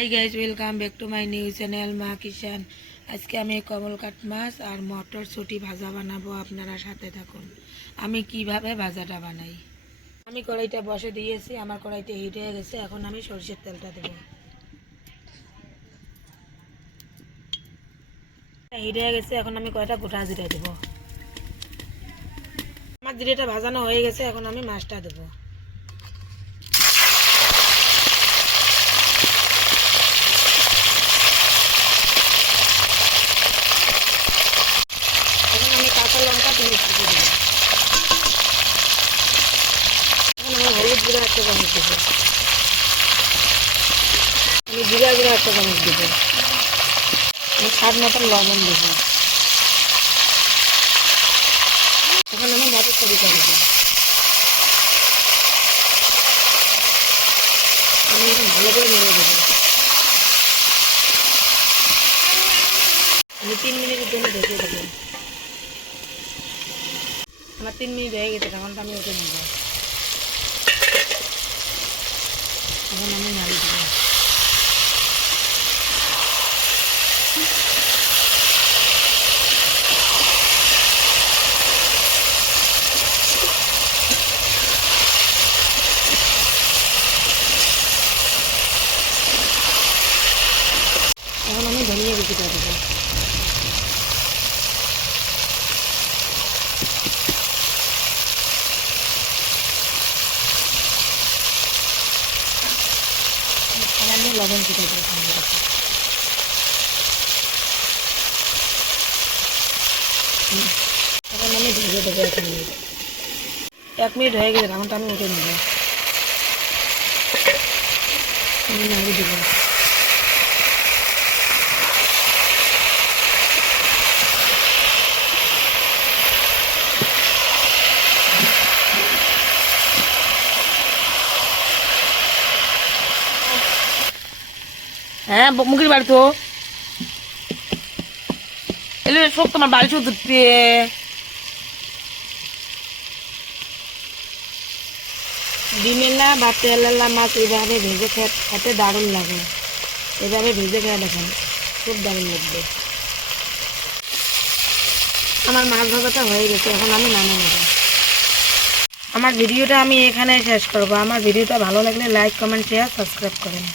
Hi guys, welcome back to my new channel মা কিষান। আজকে আমি কমল কাঠ মাছ আর মটরশুঁটি ভাজা বানাবো, আপনারা সাথে থাকুন আমি কিভাবে ভাজাটা বানাই। আমি কড়াইটা বসে দিয়েছি, আমার কড়াইতে হিট হয়ে গেছে। এখন আমি সরষের তেলটা দেবো। হিট হয়ে গেছে, এখন আমি কয়টা গোটা জিরা দেবো। আমার জিরাটা ভাজানো হয়ে গেছে, এখন আমি মাছটা দেবো। এখন আমি কাঁচা লঙ্কা পেঁয়াজ কুচি দেবো। এখন আমি হলুদ গুঁড়ো একটা চামচ দেবো। আমি জিরা গুঁড়ো একটা চামচ দেবো। আমি স্বাদ মতন লবণ দেবো। এখন আমি মটরশুঁটিটা দেবো। আমি এখন ভালো করে নেড়ে দেবো। আমি 3 মিনিটের জন্য ঢেকে দেবো। আমার 3 মিনিট হয়ে গেছে, তখন আমি ওকে নেব। এখন আমি নাড়ি দেবো। এখন আমি ধনিয়া কুচিটা দেবো। সামান্য লবণ কুচি দেবো। এখন আমি ভেজে দেবো 1 মিনিট। 1 মিনিট হয়ে গেছে, তখনটা আমি উঠে নেব। আমি নাড়ি দেবো। হ্যাঁ, মুখের বাড়ি তো এলে সব তোমার বাড়ি শুধু ডিমেলা বা তেলালা মাছ এইভাবে ভেজে খেতে দারুণ লাগে। এভাবে ভেজে খেয়ে দেখেন, খুব দারুণ লাগবে। আমার মাছ ভাজাটা হয়ে গেছে, এখন আমি নামিয়ে নেব। আমার ভিডিওটা আমি এখানে শেষ করব। আমার ভিডিওটা ভালো লাগলে লাইক, কমেন্ট, শেয়ার, সাবস্ক্রাইব করেন।